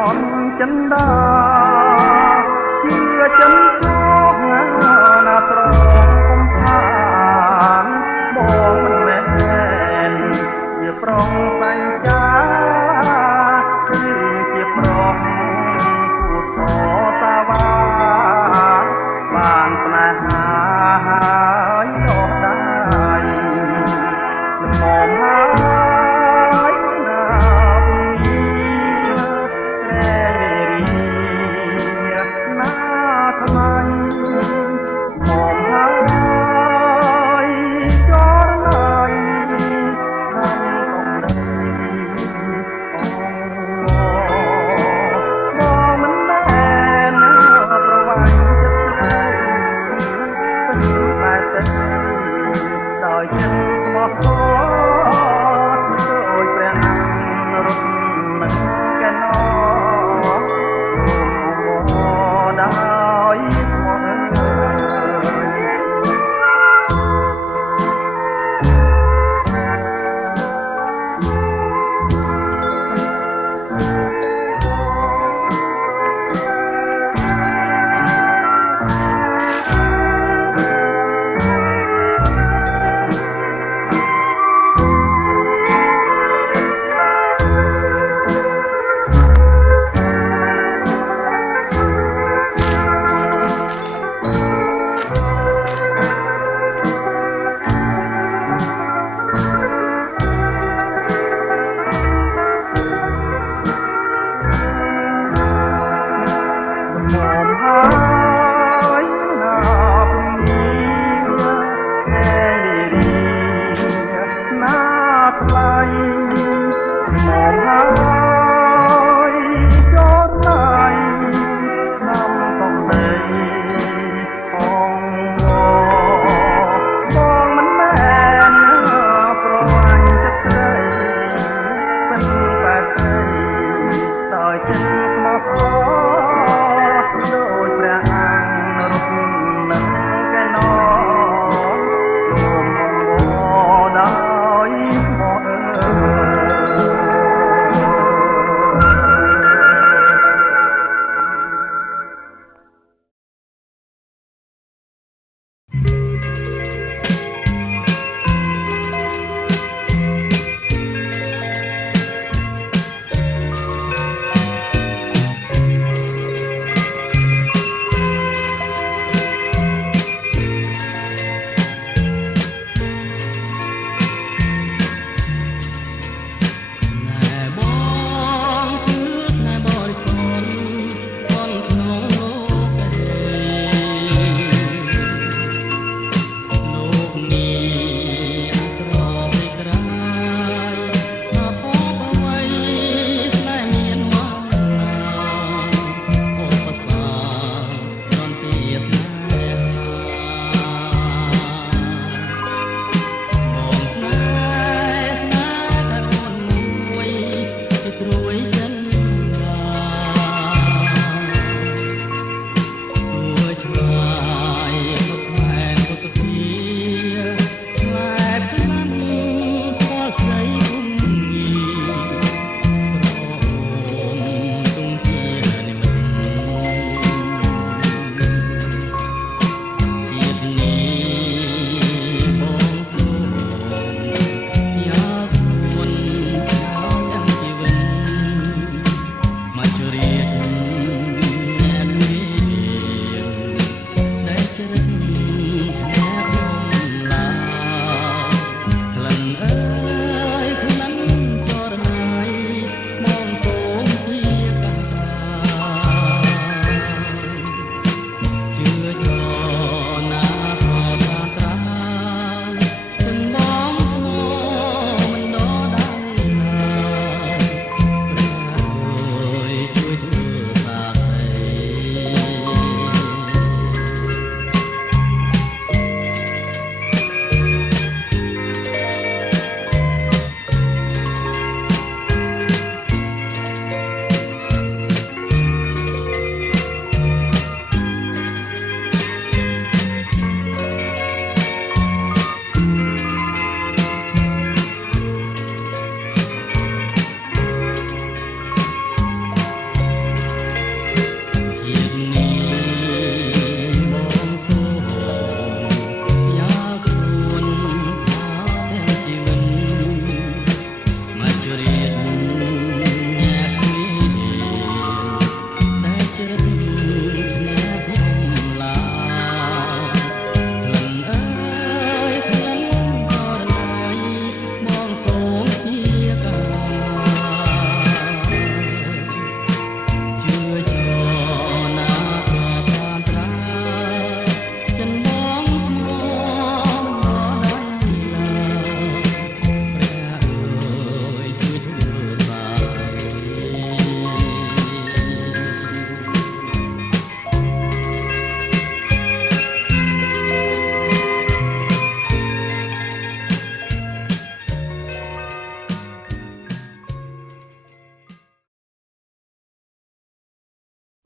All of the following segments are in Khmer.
អន់ចិនដាជឿចិនផងណាត្រង់កំផានបងមិនមែនជាប្រុងបាញ់ចាគឺជាប្រុងគូតសាវាបានស្នេហាហើយដល់ដៃល្មមហើយណាពុនីតែរីណាថ្លៃមកហើយចរណៃតាមកំដីបងមិនមែនប្រវាញ់ចិត្តស្រីតែតែដោយចិត្តស្មោះត្រង់ដោយព្រះអង្គរត់នឹងកណោដោយស្មោះ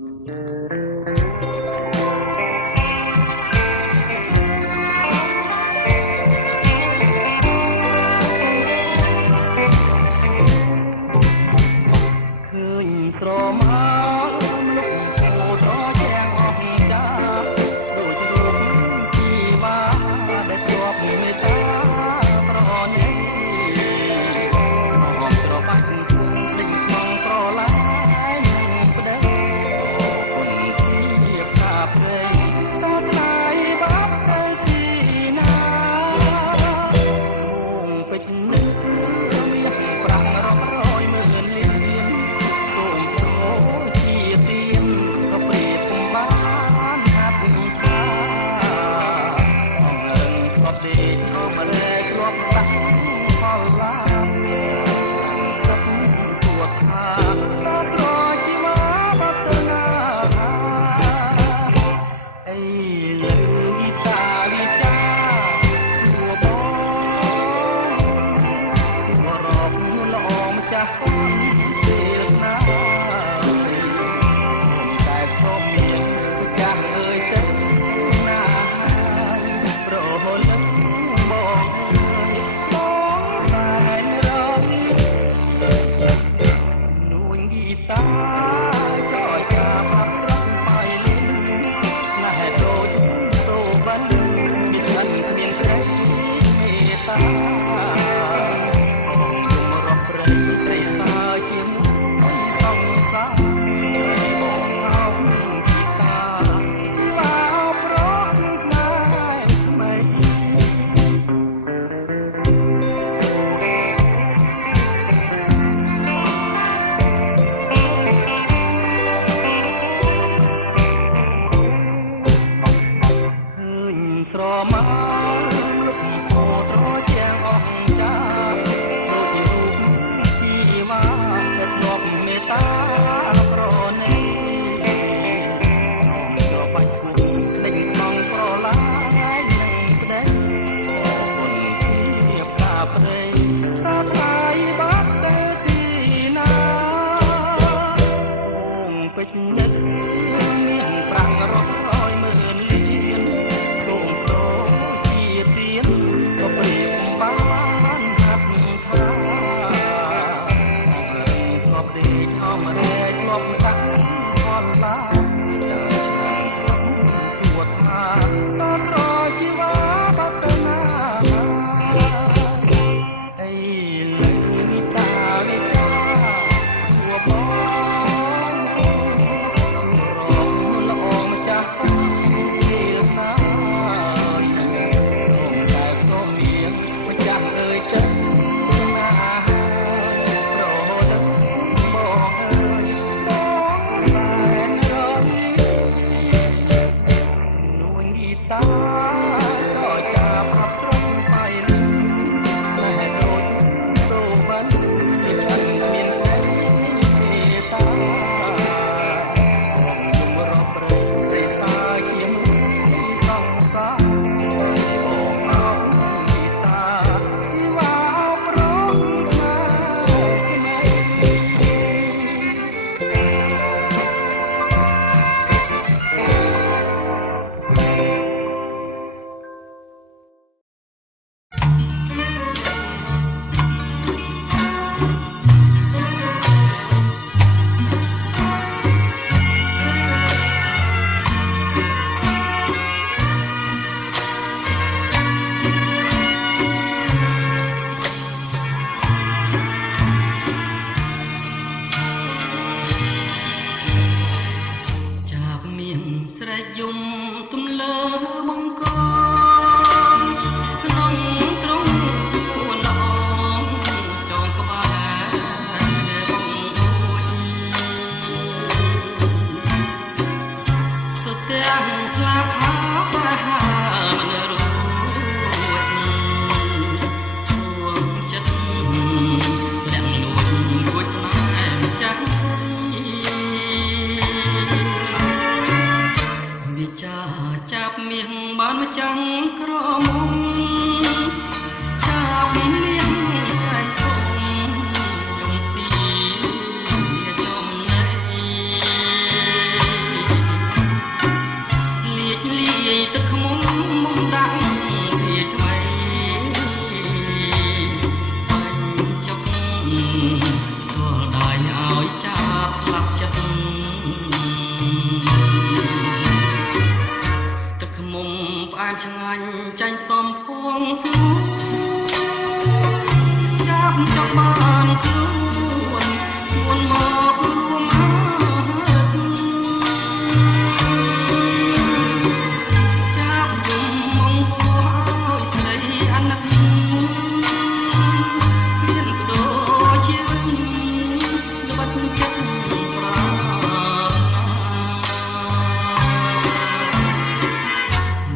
ឃើញស្រមោលលោកពោត្រជាងអស់ចាដូចរូបជីវ៉ាដែលជាប់មេត្តាប្រណីអមត្របាច់គុំដេញក្នុងប្រឡាយនឹងប្តីគុណភាពថាព្រៃតថ្លៃបាត់ទៅទីណាងពេជ្រនេះមានប្រាំងរាប់រយម៉ឺនលានសូមចូលជាទៀនក៏ប្រៀបបានហាត់ថាអងលឹងធ្លាប់ដេកអមរែកធ្លាប់តាក់ផលឡានសុខសួរថាតស្រជីវ៉ាបាត់ទៅណាអីលើយតាវិចាសួរបងសួររកល្អម្ចាស់ពេលណាតែព្រមមានម្ចាស់អើយទៅណាប្រហលឹងបងបងសែនរងនួនហ្គីតាចយកាបាក់ស្រុកបាយលឹងស្នេហ៍ដូចសូបាន់មានฉันគ្មានក្តីមេត្តាបងយំរស់ព្រៃស្រីសើជាមួយសង្សារបងអោបជីតាជីវ៉ាប្រត់ស្នេហ៍ថ្មី ឃើញស្រមោលលោកពោត្រជាងអស់ចាដូចរូបជីវ៉ាដែលធ្លាប់មេត្តាប្រណីស្របាច់គុំលេចក្នុងប្រឡាយនឹងប្តីគុណភាពតាព្រៃតាថ្លៃបាត់ទៅទីណាងពេជ្រនិតមានប្រាំងរាប់រយម៉ឺនលានសូមចូលជាទៀនក៏ប្រៀបបានហាត់ថាធ្លាប់ដេកអមរែកធ្លាប់តាក់ផលឡាចាឆ្ងាយសុខសួរថាតស្រជីវ៉ាបាត់ទៅណាអីលើមីតាវិចាសួរបងសួររកល្អម្ចាស់ពេលណារំតែក៏មានម្ចាស់អើយទៅណាប្រហលឹងបងអើយបង ងស្ងួនចាប់ចង់បានខ្លួនស្ងួនមករួមអើតចាប់យំមកហួយស្រីអាណិតមានបដូរជាល្បិតចិត្តប្រា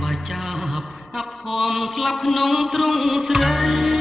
បើចាប់អាប់ហមស្លាប់ក្នុងទ្រង់ស្រី